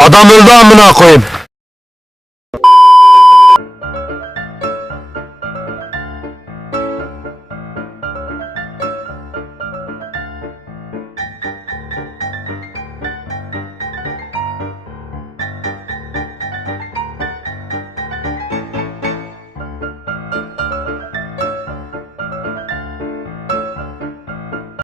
Adam öldü amına koyayım.